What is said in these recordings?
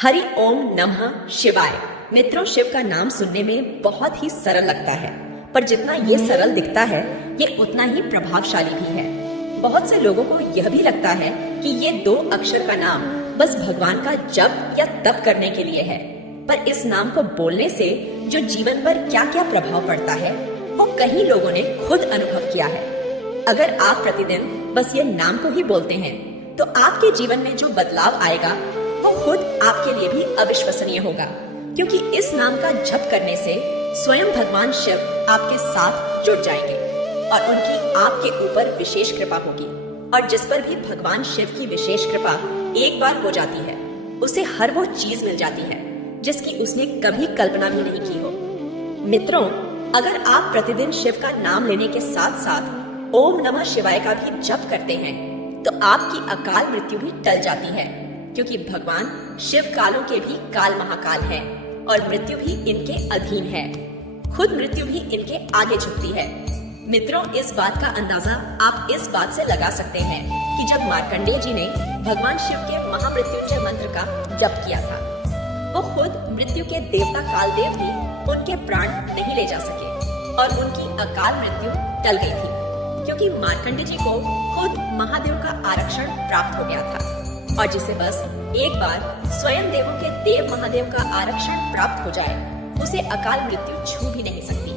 हरि ओम नमः शिवाय। मित्रों, शिव का नाम सुनने में बहुत ही सरल लगता है, पर जितना ये सरल दिखता है ये उतना ही प्रभावशाली भी है। बहुत से लोगों को यह भी लगता है कि ये 2 अक्षर का नाम बस भगवान का जप या तप करने के लिए है, पर इस नाम को बोलने से जो जीवन पर क्या क्या प्रभाव पड़ता है वो कई लोगों ने खुद अनुभव किया है। अगर आप प्रतिदिन बस ये नाम को ही बोलते हैं तो आपके जीवन में जो बदलाव आएगा वो खुद आपके लिए भी अविश्वसनीय होगा, क्योंकि इस नाम का जप करने से स्वयं भगवान शिव आपके साथ जुड़ जाएंगे और उनकी आपके ऊपर विशेष कृपा होगी। और जिस पर भी भगवान शिव की विशेष कृपा एक बार हो जाती है उसे हर वो चीज मिल जाती है जिसकी उसने कभी कल्पना भी नहीं की हो। मित्रों, अगर आप प्रतिदिन शिव का नाम लेने के साथ साथ ओम नमः शिवाय का भी जप करते हैं तो आपकी अकाल मृत्यु भी टल जाती है, क्योंकि भगवान शिव कालों के भी काल महाकाल है और मृत्यु भी इनके अधीन है। खुद मृत्यु भी इनके आगे झुकती है। मित्रों, इस बात का अंदाजा आप इस बात से लगा सकते हैं कि जब मार्कंडेय जी ने भगवान शिव के महामृत्युंजय मंत्र का जप किया था, वो खुद मृत्यु के देवता कालदेव भी उनके प्राण नहीं ले जा सके और उनकी अकाल मृत्यु टल गई थी, क्योंकि मार्कंडेय जी को खुद महादेव का आरक्षण प्राप्त हो गया था और जिसे बस एक बार स्वयं देवों के देव महादेव का आरक्षण प्राप्त हो जाए उसे अकाल मृत्यु छू भी नहीं सकती।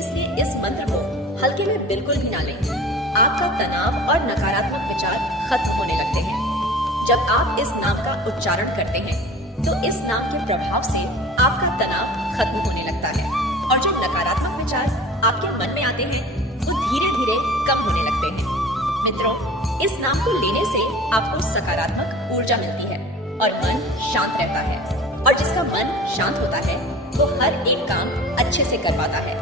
इसलिए इस मंत्र को हल्के में बिल्कुल भी ना लें। आपका तनाव और नकारात्मक विचार खत्म होने लगते हैं। जब आप इस नाम का उच्चारण करते हैं तो इस नाम के प्रभाव से आपका तनाव खत्म होने लगता है और जो नकारात्मक विचार आपके मन में आते हैं वो धीरे धीरे कम होने लगते हैं। मित्रों, इस नाम को लेने से आपको सकारात्मक ऊर्जा मिलती है और मन शांत रहता है, और जिसका मन शांत होता है वो हर एक काम अच्छे से कर पाता है।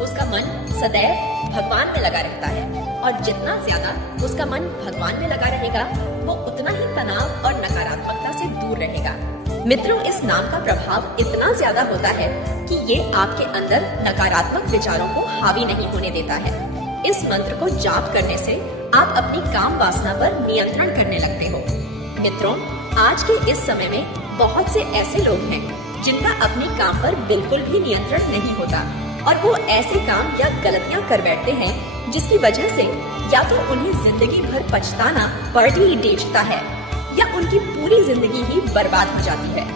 उसका मन सदैव भगवान में लगा रहता है और जितना ज्यादा उसका मन भगवान में लगा रहेगा वो उतना ही तनाव और नकारात्मकता से दूर रहेगा। मित्रों, इस नाम का प्रभाव इतना ज्यादा होता है कि ये आपके अंदर नकारात्मक विचारों को हावी नहीं होने देता है। इस मंत्र को जाप करने से आप अपनी काम वासना पर नियंत्रण करने लगते हो। मित्रों, आज के इस समय में बहुत से ऐसे लोग हैं जिनका अपने काम पर बिल्कुल भी नियंत्रण नहीं होता और वो ऐसे काम या गलतियां कर बैठते हैं जिसकी वजह से या तो उन्हें जिंदगी भर पछताना पड़ ही देता है या उनकी पूरी जिंदगी ही बर्बाद हो जाती है।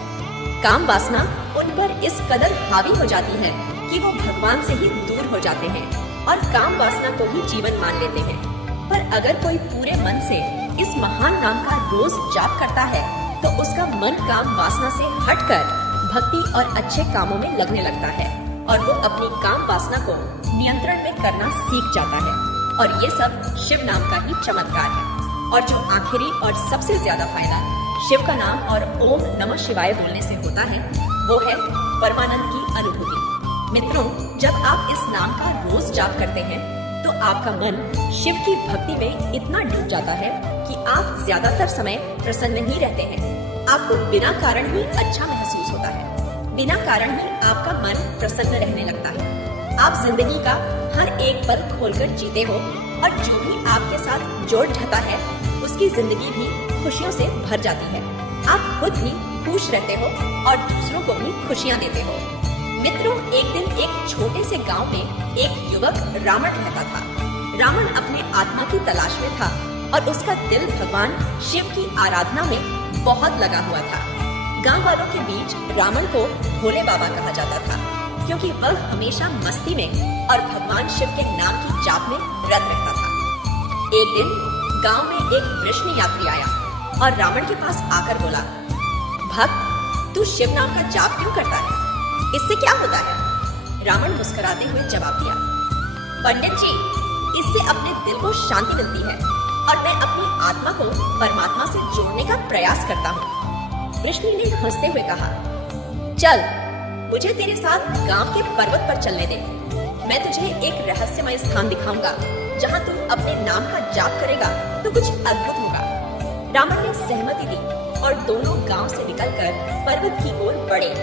काम वासना उन पर इस कदर हावी हो जाती है कि वो भगवान से ही दूर हो जाते हैं और काम वासना को ही जीवन मान लेते हैं। पर अगर कोई पूरे मन से इस महान नाम का रोज जाप करता है तो उसका मन काम वासना से हटकर भक्ति और अच्छे कामों में लगने लगता है और वो अपनी काम वासना को नियंत्रण में करना सीख जाता है। और ये सब शिव नाम का ही चमत्कार है। और जो आखिरी और सबसे ज्यादा फायदा शिव का नाम और ओम नमः शिवाय बोलने से होता है वो है परमानंद की अनुभूति। मित्रों, जब आप इस नाम का रोज जाप करते हैं तो आपका मन शिव की भक्ति में इतना डूब जाता है कि आप ज्यादातर समय प्रसन्न ही रहते हैं। आपको बिना कारण ही अच्छा महसूस होता है, बिना कारण ही आपका मन प्रसन्न रहने लगता है। आप जिंदगी का हर एक पल खोलकर जीते हो और जो भी आपके साथ जोड़ ढता है उसकी जिंदगी भी खुशियों से भर जाती है। आप खुद भी खुश रहते हो और दूसरों को भी खुशियाँ देते हो। मित्रों, एक दिन एक छोटे से गांव में एक युवक रावण रहता था। रावण अपने आत्मा की तलाश में था और उसका दिल भगवान शिव की आराधना में बहुत लगा हुआ था। गांव वालों के बीच रावण को भोले बाबा कहा जाता था, क्योंकि वह हमेशा मस्ती में और भगवान शिव के नाम की जाप में रत रहता था। एक दिन गांव में एक वृष्ण यात्री आया और रावण के पास आकर बोला, भक्त, तू शिव नाम का जाप क्यों करता है? इससे क्या होता है? रावण मुस्कुराते हुए जवाब दिया, पंडित जी, इससे अपने दिल को शांति मिलती है और मैं अपनी आत्मा को परमात्मा से जोड़ने का प्रयास करता हूँ। वृष्णि ने हंसते हुए कहा, चल, मुझे तेरे साथ गांव के पर्वत पर चलने दे। मैं तुझे एक रहस्यमय स्थान दिखाऊंगा जहाँ तू अपने नाम का जाप करेगा तो कुछ अद्भुत होगा। रावण ने सहमति दी और दोनों गांव से निकलकर पर्वत की ओर बढ़े।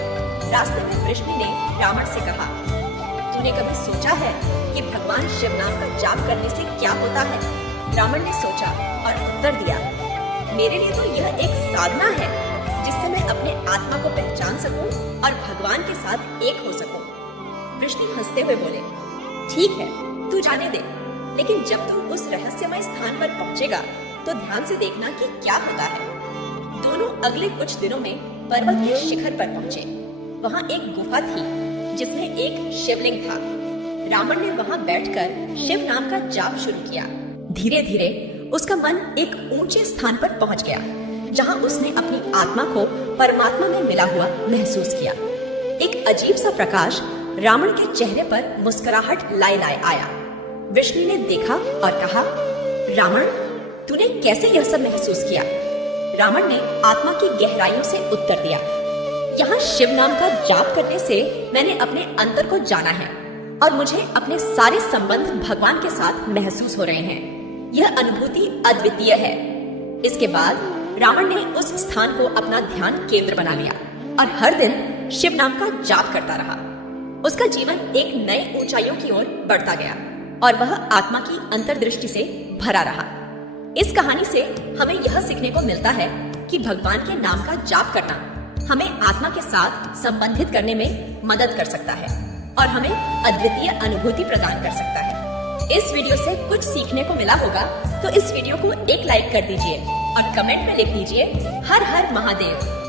रास्ते में वृष्णि ने रावण से कहा, तूने कभी सोचा है कि भगवान शिव नाम का जाप करने से क्या होता है? रावण ने सोचा और उत्तर दिया, मेरे लिए तो यह एक साधना है जिससे मैं अपने आत्मा को पहचान सकूं और भगवान के साथ एक हो सकूं। विष्णु हंसते हुए बोले, ठीक है, तू जाने दे, लेकिन जब तू उस रहस्यमय स्थान पर पहुंचेगा तो ध्यान से देखना कि क्या होता है। दोनों अगले कुछ दिनों में पर्वत के शिखर पर पहुंचे। वहाँ एक गुफा थी जिसमें एक शिवलिंग था। रावण ने वहाँ बैठकर शिव नाम का जाप शुरू किया। धीरे धीरे उसका मन एक ऊंचे स्थान पर पहुंच गया, जहाँ उसने अपनी आत्मा को परमात्मा में मिला हुआ महसूस किया। एक अजीब सा प्रकाश रावण के चेहरे पर मुस्कुराहट लाए लाए आया। विष्णु ने देखा और कहा, रावण, तूने कैसे यह सब महसूस किया? रावण ने आत्मा की गहराइयों से उत्तर दिया, यहाँ शिव नाम का जाप करने से मैंने अपने अंतर को जाना है और मुझे अपने सारे संबंध भगवान के साथ महसूस हो रहे हैं। यह अनुभूति अद्वितीय है। इसके बाद रावण ने उस स्थान को अपना ध्यान केंद्र बना लिया और हर दिन शिव नाम का जाप करता रहा। उसका जीवन एक नई ऊंचाइयों की ओर बढ़ता गया और वह आत्मा की अंतर्दृष्टि से भरा रहा। इस कहानी से हमें यह सीखने को मिलता है कि भगवान के नाम का जाप करना हमें आत्मा के साथ संबंधित करने में मदद कर सकता है और हमें अद्वितीय अनुभूति प्रदान कर सकता है। इस वीडियो से कुछ सीखने को मिला होगा तो इस वीडियो को एक लाइक कर दीजिए और कमेंट में लिख दीजिए, हर हर महादेव।